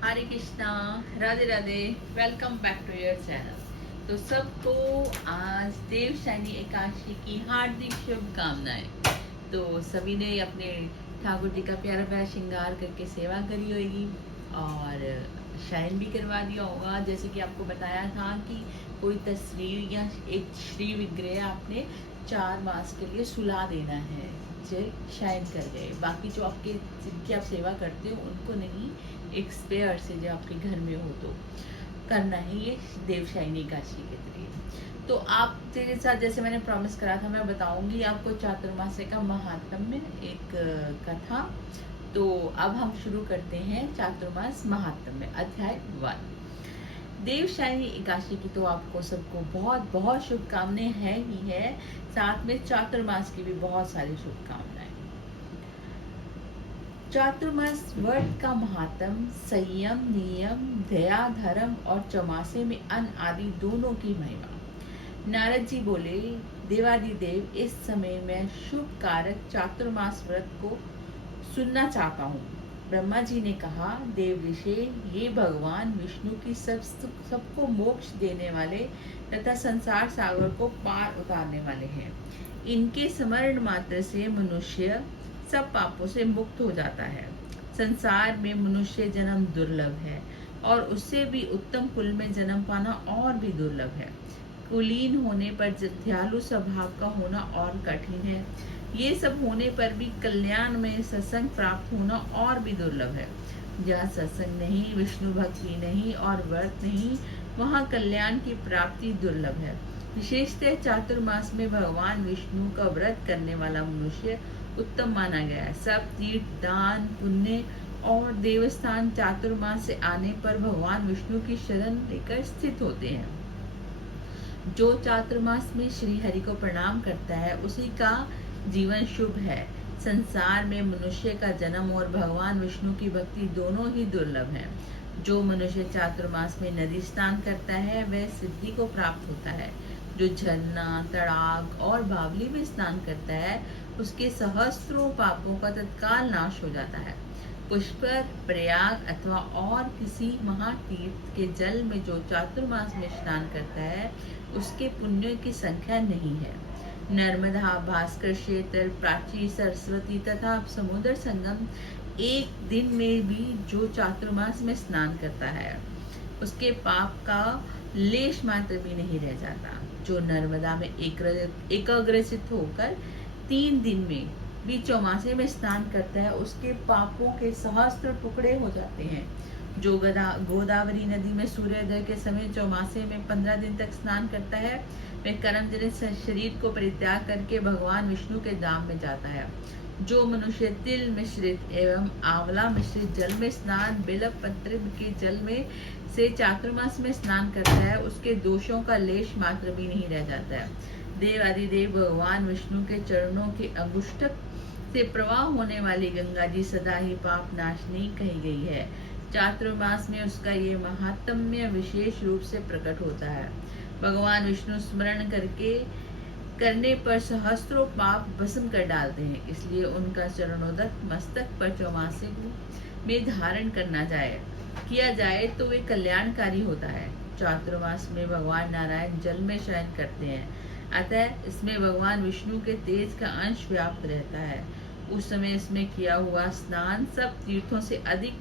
Hare Krishna, Radhe Radhe. Welcome back to your channel. तो सबको आज देवशयनी एकादशी की हार्दिक शुभकामनाएं। तो सभी ने अपने ठाकुर जी का प्यारा प्यारा श्रृंगार करके सेवा करी होगी और शयन भी करवा दिया होगा। जैसे कि आपको बताया था कि कोई तस्वीर या एक श्री विग्रह आपने 4 मास के लिए सुला देना है, जो शयन कर गए। बाकी जो आपके जिनकी आप सेवा करते हो उनको नहीं, एक स्पेयर से जो आपके घर में हो तो करना है ये देवशयनी एकादशी के जरिए। तो आप तेरे साथ जैसे मैंने प्रॉमिस करा था, मैं बताऊंगी आपको चातुर्मास्य का महात्म्य, एक कथा। तो अब हम शुरू करते हैं चातुर्मास महात्म्य अध्याय 1। देवशयनी एकादशी की तो आपको सबको बहुत बहुत शुभकामनाएं है ही है, साथ में चातुर्मास की भी बहुत सारी शुभकामनाएं। चातुर्मास व्रत का महात्म संयम, नियम, दया, धर्म और चौमासे में अन्न आदि दोनों की महिमा। नारद जी बोले, देवादिदेव, इस समय मैं शुभ कारक चातुर्मास व्रत को सुनना चाहता हूँ। ब्रह्मा जी ने कहा, देव ऋषि, ये भगवान विष्णु की सबको मोक्ष देने वाले तथा संसार सागर को पार उतारने वाले हैं। इनके स्मरण मात्र से मनुष्य सब पापों से मुक्त हो जाता है। संसार में मनुष्य जन्म दुर्लभ है और उससे भी उत्तम कुल में जन्म पाना और भी दुर्लभ है। कुलीन होने पर दयालु स्वभाव का होना और कठिन है। ये सब होने पर भी कल्याण में सत्संग प्राप्त होना और भी दुर्लभ है। जहाँ सत्संग नहीं, विष्णु भक्ति नहीं और व्रत नहीं, वहाँ कल्याण की प्राप्ति दुर्लभ है। विशेषतः चातुर्मास में भगवान विष्णु का व्रत करने वाला मनुष्य उत्तम माना गया है। सब तीर्थ, दान, पुण्य और देवस्थान चातुर्मास से आने पर भगवान विष्णु की शरण लेकर स्थित होते हैं। जो चातुर्मास में श्री हरि को प्रणाम करता है उसी का जीवन शुभ है। संसार में मनुष्य का जन्म और भगवान विष्णु की भक्ति दोनों ही दुर्लभ है। जो मनुष्य चातुर्मास में नदी स्नान करता है वह सिद्धि को प्राप्त होता है। जो झरना, तड़ाग और बावली में स्नान करता है उसके सहस्त्रों पापों का तत्काल नाश हो जाता है। पुष्कर, प्रयाग अथवा और किसी महातीर्थ के जल में जो चातुर्मास में स्नान करता है उसके पुण्यों की संख्या नहीं है। नर्मदा, भास्कर क्षेत्र, प्राची, सरस्वती तथा समुद्र संगम एक दिन में भी जो चातुर्मास में स्नान करता है उसके पाप का लेश मात्र भी नहीं रह जाता। जो नर्मदा में एकाग्रचित होकर 3 दिन में भी चौमासे में स्नान करता है उसके पापों के सहस्त्र टुकड़े हो जाते हैं। जो गोदावरी नदी में सूर्योदय के समय चौमासे में 15 दिन तक स्नान करता है वह कर्म जनित शरीर को परित्याग करके भगवान विष्णु के धाम में जाता है। जो मनुष्य तिल मिश्रित एवं आंवला मिश्रित जल में स्नान बिल्व पत्र के जल में से चातुर्मास में स्नान करता है उसके दोषों का लेश मात्र भी नहीं रह जाता है। देव आदिदेव भगवान विष्णु के चरणों के अंगुष्ठक से प्रवाह होने वाली गंगा जी सदा ही पाप नाशनी कही गई है। चातुर्मास में उसका ये महात्म्य विशेष रूप से प्रकट होता है। भगवान विष्णु स्मरण करने पर सहस्त्रों पाप भस्म कर डालते हैं, इसलिए उनका चरणोदक मस्तक पर चौमासे में धारण किया जाए तो वे कल्याणकारी होता है। चातुर्मास में भगवान नारायण जल में शयन करते हैं, अतः इसमें भगवान विष्णु के तेज का अंश व्याप्त रहता है। उस समय इसमें किया हुआ स्नान सब तीर्थों से अधिक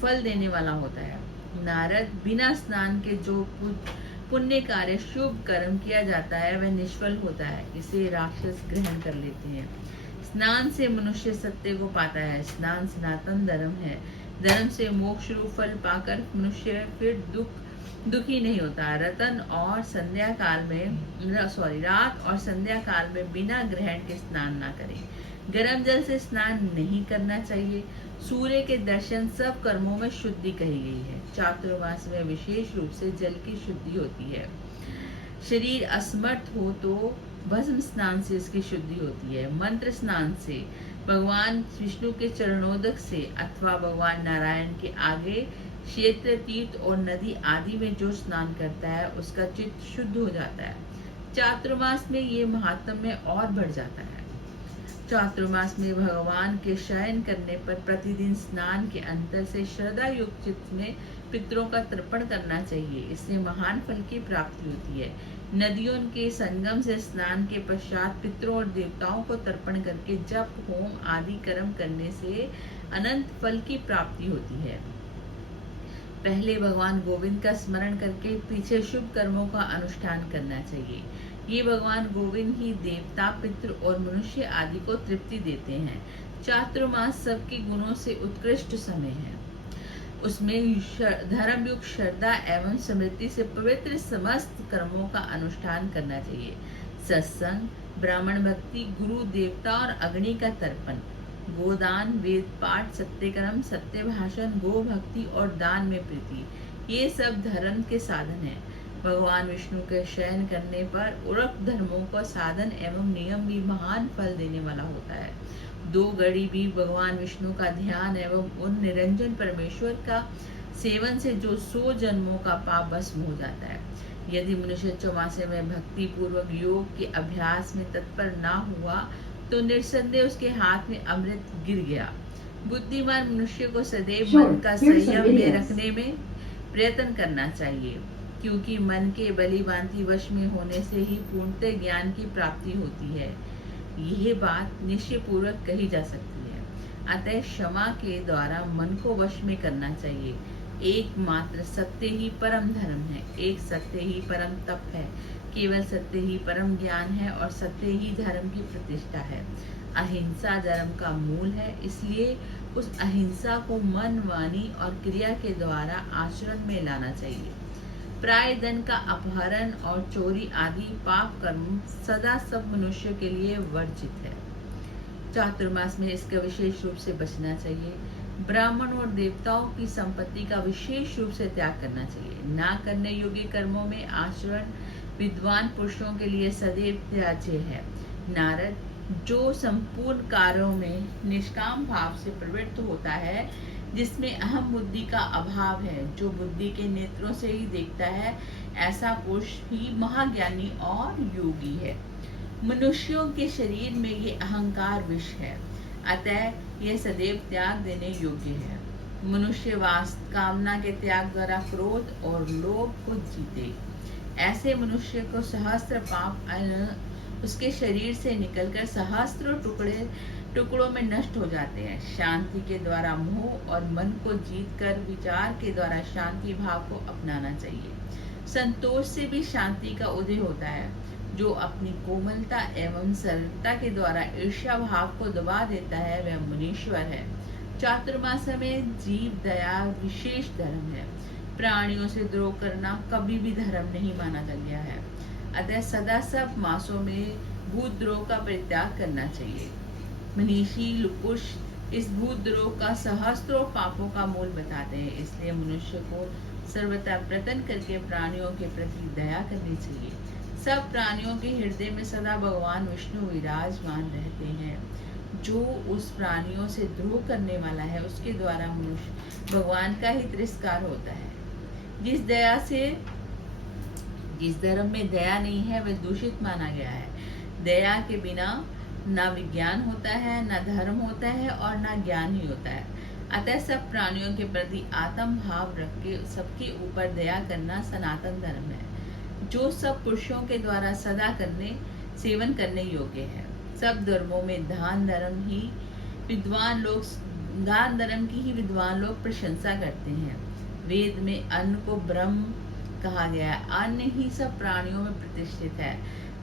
फल देने वाला होता है। नारद, बिना स्नान के जो पुण्य कार्य शुभ कर्म किया जाता है वह निष्फल होता है, इसे राक्षस ग्रहण कर लेते हैं। स्नान से मनुष्य सत्य को पाता है। स्नान सनातन धर्म है। धर्म से मोक्ष रूप फल पाकर मनुष्य फिर दुखी नहीं होता। रात और संध्या काल में बिना ग्रहण के स्नान ना करें। गर्म जल से स्नान नहीं करना चाहिए। सूर्य के दर्शन सब कर्मों में शुद्धि कही गई है। चातुर्मास में विशेष रूप से जल की शुद्धि होती है। शरीर असमर्थ हो तो भस्म स्नान से इसकी शुद्धि होती है। मंत्र स्नान से, भगवान विष्णु के चरणोदक से अथवा भगवान नारायण के आगे क्षेत्र, तीर्थ और नदी आदि में जो स्नान करता है उसका चित्त शुद्ध हो जाता है। चातुर्मास में ये महात्म्य और बढ़ जाता है। चातुर्मास में भगवान के शयन करने पर प्रतिदिन स्नान के अंतर से श्रद्धा युक्त चित्त में पितरों का तर्पण करना चाहिए। इससे महान फल की प्राप्ति होती है। नदियों के संगम से स्नान के पश्चात पितरों और देवताओं को तर्पण करके जप होम आदि कर्म करने से अनंत फल की प्राप्ति होती है। पहले भगवान गोविंद का स्मरण करके पीछे शुभ कर्मों का अनुष्ठान करना चाहिए। ये भगवान गोविंद ही देवता, पितृ और मनुष्य आदि को तृप्ति देते हैं। चातुर्मास सबके गुणों से उत्कृष्ट समय है। उसमें धर्मयुक्त श्रद्धा एवं समृद्धि से पवित्र समस्त कर्मों का अनुष्ठान करना चाहिए। सत्संग, ब्राह्मण भक्ति, गुरु देवता और अग्नि का तर्पण, गोदान, वेद पाठ, सत्यकर्म, सत्य भाषण, गो भक्ति और दान में प्रीति, ये सब धर्म के साधन हैं। भगवान विष्णु के शयन करने पर उर्वरक धर्मों का साधन एवं नियम भी महान फल देने वाला होता है। 2 घड़ी भी भगवान विष्णु का ध्यान एवं उन निरंजन परमेश्वर का सेवन से जो 100 जन्मों का पाप भस्म हो जाता है। यदि मनुष्य चौमासे में भक्ति पूर्वक योग के अभ्यास में तत्पर ना हुआ तो निस्संदेह उसके हाथ में अमृत गिर गया। बुद्धिमान मनुष्य को सदैव मन का संयम में रखने में प्रयत्न करना चाहिए, क्योंकि मन के बलि भांति वश में होने से ही पूर्णतः ज्ञान की प्राप्ति होती है। यह बात निश्चय पूर्वक कही जा सकती है। अतः क्षमा के द्वारा मन को वश में करना चाहिए। एकमात्र सत्य ही परम धर्म है, एक सत्य ही परम तप है, केवल सत्य ही परम ज्ञान है और सत्य ही धर्म की प्रतिष्ठा है। अहिंसा धर्म का मूल है, इसलिए उस अहिंसा को मन, वाणी और क्रिया के द्वारा आचरण में लाना चाहिए। प्राय धन का अपहरण और चोरी आदि पाप कर्म सदा सब मनुष्य के लिए वर्जित है। चातुर्मास में इसका विशेष रूप से बचना चाहिए। ब्राह्मण और देवताओं की संपत्ति का विशेष रूप से त्याग करना चाहिए। ना करने योग्य कर्मों में आचरण विद्वान पुरुषों के लिए सदैव त्याज्य है। नारद, जो संपूर्ण कार्यों में निष्काम भाव से प्रवृत्त होता है, जिसमें अहम बुद्धि का अभाव है, जो बुद्धि के नेत्रों से ही देखता है, ऐसा पुरुष ही महाज्ञानी और योगी है। मनुष्यों के शरीर में ये अहंकार विष है, अतः यह सदैव त्याग देने योग्य है। मनुष्य वास्तव कामना के त्याग द्वारा क्रोध और लोभ को जीते। ऐसे मनुष्य को सहस्त्र पाप उसके शरीर से निकलकर सहस्त्रों टुकड़ों में नष्ट हो जाते हैं। शांति के द्वारा मोह और मन को जीतकर विचार के द्वारा शांति भाव को अपनाना चाहिए। संतोष से भी शांति का उदय होता है। जो अपनी कोमलता एवं सरलता के द्वारा ईर्ष्या भाव को दबा देता है, वह मुनीश्वर है। चातुर्मास में जीव दया विशेष धर्म है। प्राणियों से द्रोह करना कभी भी धर्म नहीं माना गया है। अतः सदा सब मासों में भूतद्रोह का परित्याग करना चाहिए। मनीषी लुपुष इस भूतद्रोह का सहस्त्रों पापों का मूल बताते हैं। इसलिए मनुष्य को सर्वथा प्रयत्न करके प्राणियों के प्रति दया करनी चाहिए। सब प्राणियों के हृदय में सदा भगवान विष्णु विराजमान रहते हैं। जो उस प्राणियों से द्रोह करने वाला है, उसके द्वारा मनुष्य भगवान का ही तिरस्कार होता है। जिस धर्म में दया नहीं है, वह दूषित माना गया है। दया के बिना ना विज्ञान होता है, ना धर्म होता है और ना ज्ञान ही होता है। अतः सब प्राणियों के प्रति आत्म भाव रख के सबके ऊपर दया करना सनातन धर्म है, जो सब पुरुषों के द्वारा सदा सेवन करने योग्य है। सब धर्मों में दान धर्म की ही विद्वान लोग प्रशंसा करते हैं। वेद में अन्न को ब्रह्म कहा गया है। अन्न ही सब प्राणियों में प्रतिष्ठित है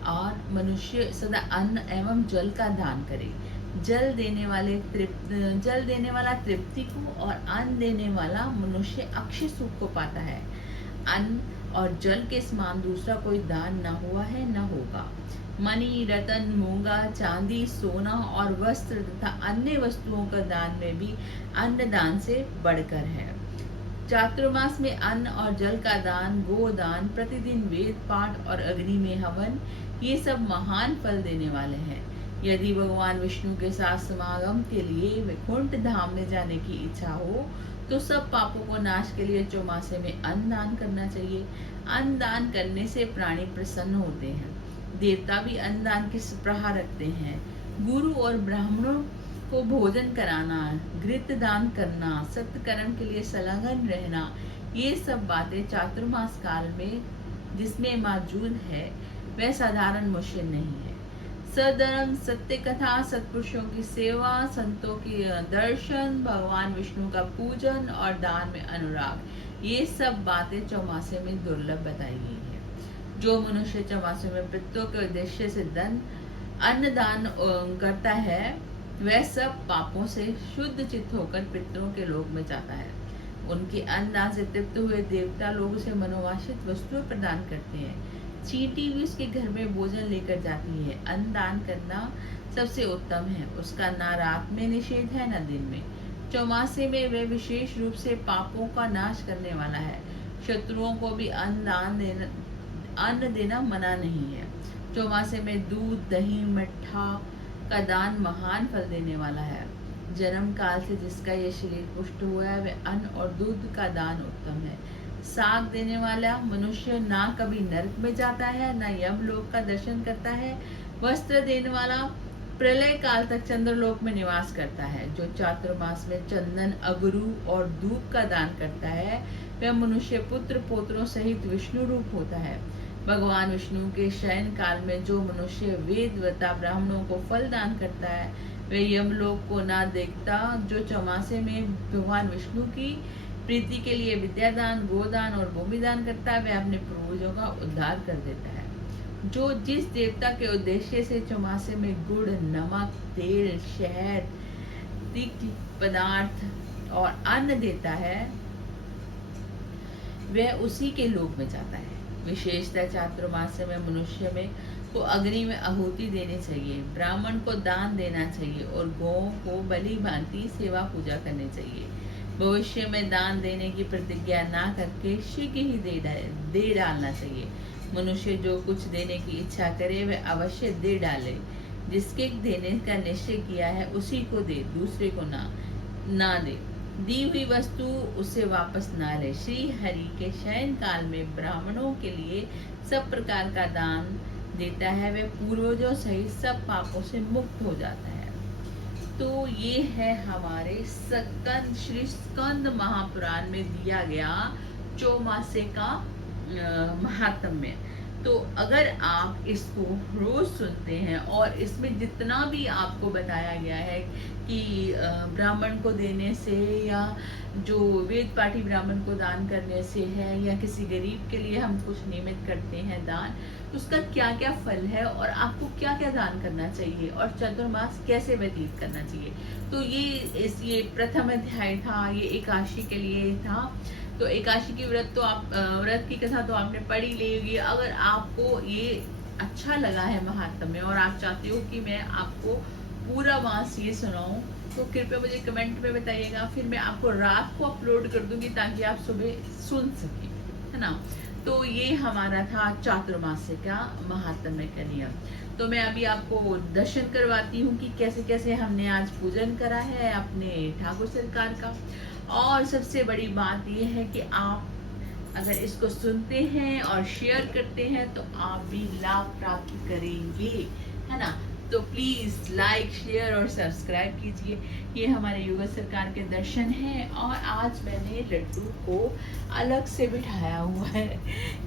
और मनुष्य सदा अन्न एवं जल का दान करे। जल देने वाला तृप्ति को और अन्न देने वाला मनुष्य अक्षय सुख को पाता है। अन्न और जल के समान दूसरा कोई दान न हुआ है, न होगा। मणि, रतन, मूंगा, चांदी, सोना और वस्त्र तथा अन्य वस्तुओं का दान में भी अन्न दान से बढ़कर है। चातुर्मास में अन्न और जल का दान, गोदान, प्रतिदिन वेद पाठ और अग्नि में हवन, ये सब महान फल देने वाले हैं। यदि भगवान विष्णु के साथ समागम के लिए वैकुंठ धाम में जाने की इच्छा हो तो सब पापों को नाश के लिए चौमासे में अन्न दान करना चाहिए। अन्न दान करने से प्राणी प्रसन्न होते हैं। देवता भी अन्न दान की स्पृहा रखते हैं। गुरु और ब्राह्मणों को भोजन कराना, घृत दान करना, सत्य कर्म के लिए संलग्न रहना, ये सब बातें चातुर्मास काल में जिसमें मौजूद है वह साधारण मुश्किल नहीं है। सधर्म, सत्य कथा, सत्पुरुषों की सेवा, संतों की दर्शन, भगवान विष्णु का पूजन और दान में अनुराग, ये सब बातें चौमासे में दुर्लभ बताई गई है। जो मनुष्य चौमासे में पितरों के उद्देश्य से अन्नदान करता है वह सब पापों से शुद्ध चित्त होकर पितरों के लोक में जाता है। उनके अन्नदान से तृप्त हुए देवता लोग उसे मनोवांछित वस्तुएं प्रदान करते हैं। चींटी भी उसके घर में भोजन लेकर जाती है। अन्नदान करना सबसे उत्तम है, उसका ना रात में निषेध है न दिन में। चौमासे में वह विशेष रूप से पापों का नाश करने वाला है। शत्रुओं को भी अन्न देना मना नहीं है। चौमासे में दूध, दही, मट्ठा का दान महान फल देने वाला है। जन्म काल से जिसका यह शरीर पुष्ट हुआ है वह अन्न और दूध का दान उत्तम है। साग देने वाला मनुष्य ना कभी नरक में जाता है न यमलोक का दर्शन करता है। वस्त्र देने वाला प्रलय काल तक चंद्रलोक में निवास करता है। जो चातुर्मास में चंदन, अगरू और धूप का दान करता है वह मनुष्य पुत्र पोत्रों सहित विष्णु रूप होता है। भगवान विष्णु के शयन काल में जो मनुष्य वेदवता ब्राह्मणों को फल दान करता है वह यमलोक को ना देखता। जो चौमासे में भगवान विष्णु की प्रीति के लिए विद्यादान, गोदान और भूमिदान करता है वह अपने पूर्वजों का उद्धार कर देता है। जो जिस देवता के उद्देश्य से चौमासे में गुड़, नमक, तेल, शहद, तीखी पदार्थ और अन्न देता है वह उसी के लोक में जाता है। विशेषतः चातुर्मास में मनुष्य में को अग्नि में आहुति देनी चाहिए, ब्राह्मण को दान देना चाहिए और गौओं को बलि भांति सेवा पूजा करनी चाहिए। भविष्य में दान देने की प्रतिज्ञा ना करके शीघ्र ही दे डालना चाहिए। मनुष्य जो कुछ देने की इच्छा करे वह अवश्य दे डाले। जिसके देने का निश्चय किया है उसी को दे, दूसरे को ना दे। दी हुई वस्तु उसे वापस ना ले। श्री हरि के शयन काल में ब्राह्मणों के लिए सब प्रकार का दान देता है वह पूर्वजों सहित सब पापों से मुक्त हो जाता है। तो ये है हमारे श्री स्कंद महापुराण में दिया गया चौमासे का महात्म्य। तो अगर आप इसको रोज सुनते हैं और इसमें जितना भी आपको बताया गया है कि ब्राह्मण को देने से या जो वेद पाठी ब्राह्मण को दान करने से है या किसी गरीब के लिए हम कुछ नियमित करते हैं दान, उसका क्या क्या फल है और आपको क्या क्या दान करना चाहिए और चातुर्मास कैसे व्यतीत करना चाहिए। तो ये प्रथम अध्याय था, ये एकादशी के लिए था। तो एकादशी की व्रत की कथा तो आपने पढ़ी ली होगी। अगर आपको ये अच्छा लगा है महात्म्य और आप चाहते हो कि मैं आपको पूरा मास ये सुनाऊं तो कृपया मुझे कमेंट में बताइएगा, फिर मैं आपको रात को अपलोड कर दूंगी ताकि आप सुबह सुन सकें, है ना। तो ये हमारा था चातुर्मास्य का महात्म्य का नियम। तो मैं अभी आपको दर्शन करवाती हूँ कि कैसे कैसे हमने आज पूजन करा है अपने ठाकुर सरकार का। और सबसे बड़ी बात यह है कि आप अगर इसको सुनते हैं और शेयर करते हैं तो आप भी लाभ प्राप्त करेंगे, है ना। तो प्लीज लाइक, शेयर और सब्सक्राइब कीजिए। ये हमारे युवा सरकार के दर्शन हैं। और आज मैंने लड्डू को अलग से बिठाया हुआ है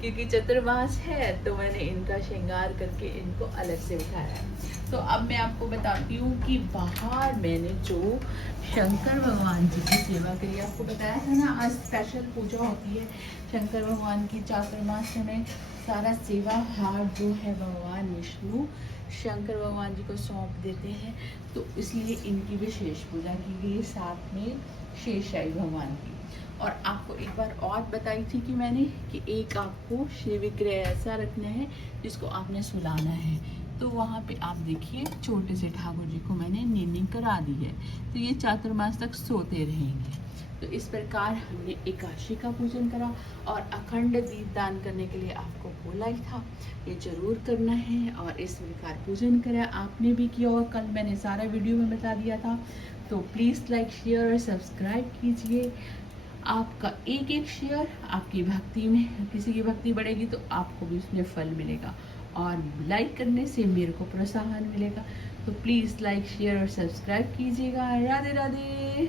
क्योंकि चतुर्मास है तो मैंने इनका श्रृंगार करके इनको अलग से बिठाया है। तो अब मैं आपको बताती हूँ कि बाहर मैंने जो शंकर भगवान जी की सेवा के लिए आपको बताया था ना, आज स्पेशल पूजा होती है शंकर भगवान की चातुर्मास में। सारा सेवा हार जो है भगवान विष्णु शंकर भगवान जी को सौंप देते हैं, तो इसलिए इनकी विशेष पूजा की गई, साथ में शेषशाही भगवान की। और आपको एक बार और बताई थी कि मैंने कि एक आपको श्री विग्रह ऐसा रखना है जिसको आपने सुलाना है। तो वहाँ पे आप देखिए छोटे से ठाकुर जी को मैंने नींद करा दी है, तो ये चातुर्मास तक सोते रहेंगे। तो इस प्रकार हमने एकादशी का पूजन करा और अखंड दीप दान करने के लिए आपको बोला ही था, ये जरूर करना है। और इस प्रकार पूजन करा, आपने भी किया और कल मैंने सारा वीडियो में बता दिया था। तो प्लीज़ लाइक, शेयर और सब्सक्राइब कीजिए। आपका एक एक शेयर आपकी भक्ति में, किसी की भक्ति बढ़ेगी तो आपको भी उसमें फल मिलेगा और लाइक करने से मेरे को प्रोत्साहन मिलेगा। तो प्लीज़ लाइक शेयर और सब्सक्राइब कीजिएगा। राधे राधे।